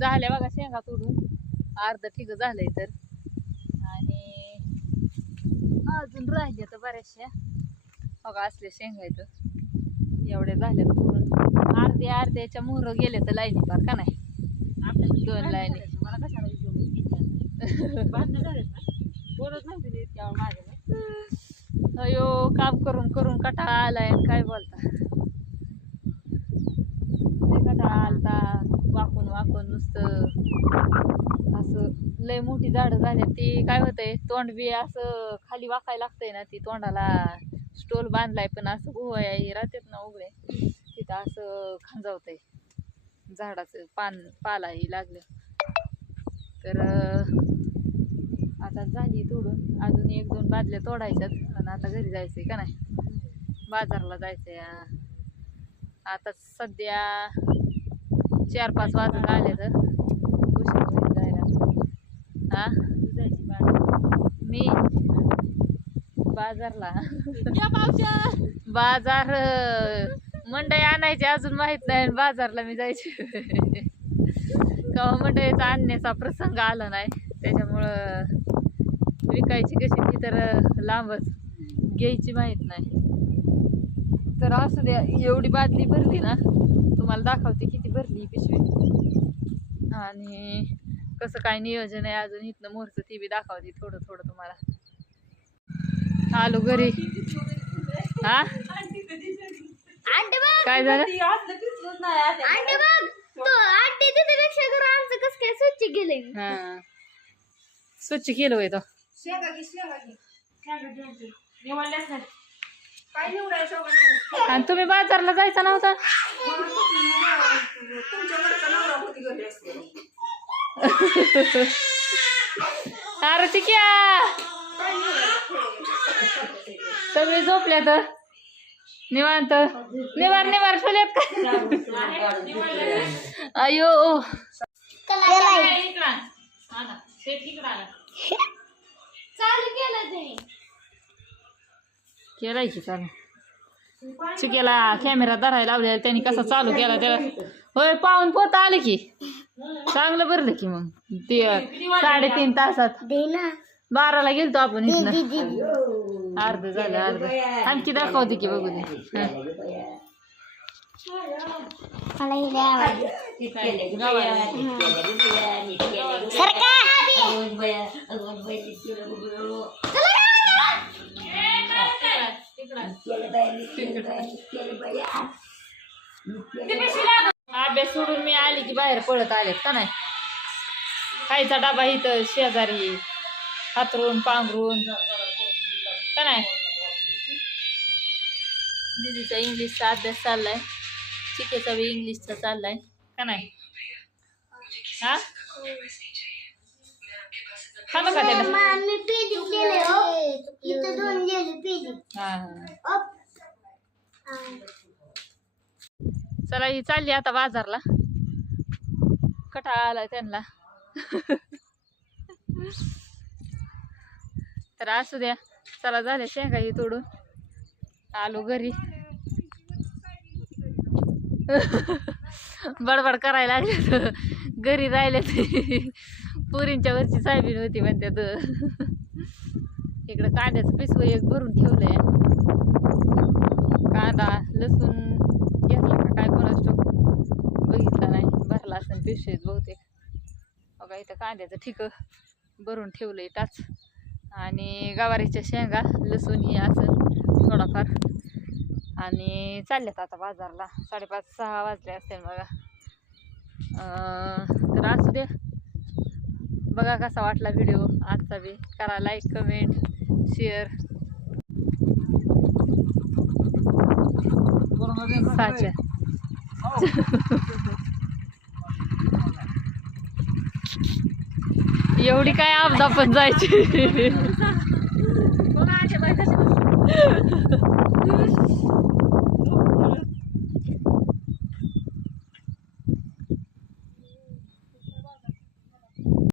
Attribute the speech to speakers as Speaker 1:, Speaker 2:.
Speaker 1: झाल्या बघा शेंगा तोडून. अर्ध ठीक झालंय तर. आणि अजून राहिले तर बऱ्याचशा. बघा असले शेंगा इथं एवढे झाले तोडून अर्धे अर्ध्याच्या मोहर गेले तर लाईनी पार का नाही? दोन लाईनी. अयो काम करून करून कटाळा आलाय काय बोलता लय कटाळा आलता आपण नुसतं असं लय मोठी झाडं झाली ती काय होतंय तोंड बी असं खाली वाकायला लागतंय ना ती तोंडाला स्टोल बांधलाय पण असं गोवया हे राहतात ना उघडे तिथं असं खांजावतंय. झाडाचं पान पालाही लागलं. तर आता झाली तोडून. अजून एक दोन बादल्या तोडायच्यात. आणि आता घरी जायचंय का नाही? बाजारला जायचंय. आता सध्या चार पाच वाजून आले तर हा. मी? बाजारला. बाजार मंडई आणायची अजून माहीत नाही आणि बाजारला मी जायची. केव्हा मंडईचा आणण्याचा प्रसंग आला नाही. त्याच्यामुळं विकायची कशी ती तर लांबच घ्यायची माहीत नाही. तर असू द्या एवढी बादली भरली ना तुम्हाला दाखवते किती भरली पिशवी. आणि कसं काय नियोजन आहे अजून इथनं मोरचं ती बी दाखवते थोडं थोडं तुम्हाला. आलो घरी. हा? काय झालं?
Speaker 2: स्वच्छ
Speaker 1: हा. स्वच्छ केलं होय तो.
Speaker 3: काय निवडायचं.
Speaker 1: आणि तुम्ही बाजारला जायचा नव्हता?
Speaker 3: तुमच्याकडे नवरा होती घरी असते.
Speaker 1: अरे चिक्या सगळे झोपल्या तर? निवांत? निवार निवार ठेवल्यात का? अयो!
Speaker 2: चालू. केलं
Speaker 1: केलाय की चालू चिक्याला कॅमेरा धरायला लावलेला त्यांनी कसा चालू केला त्याला होय पाहून पोत आलं की चांगलं भरलं की मग ते साडेतीन तासात बाराला गेलतो आपण इथनं अर्ध झालं अर्ध आणखी दाखवते की बघू दे हं.
Speaker 2: मला
Speaker 1: अभ्यास सोडून मी आली की बाहेर पळत आलेत का नाही? खायचा डबा इथं शेजारी हातरून पांघरून का नाही? दीदीचा इंग्लिशचा अभ्यास चाललाय. चिकेचा बी इंग्लिशचा चाललाय. का नाही? हा? खाणं का त्याला.
Speaker 2: हो.
Speaker 1: चला ही चालली आता बाजारला. कटाळा आला त्यांना. तर असू द्या. चला झाल्या शेंगा ही तोडून. आलो घरी. बडबड करायला लागले. घरी राहिले ते. पुरींच्या वरची साहेबीन होती म्हणतात इकडं कांद्याचं पिसवं एक भरून ठेवलंय. कांदा लसूण घेतला का? काय कोणाच बघितला नाही. भरला असं पिशवीत बहुतेक. बघा इथं कांद्याचं ठीक भरून ठेवलंय टाच आणि गवारीच्या शेंगा लसूण ही असं थोडाफार. आणि चालल्यात आता बाजारला. साडेपाच सहा वाजले असतील बघा. तर असू दे. बघा कसा वाटला व्हिडिओ. आजचा बी करा लाईक कमेंट शेअर. साच्या एवढी काय आपदा पण जायची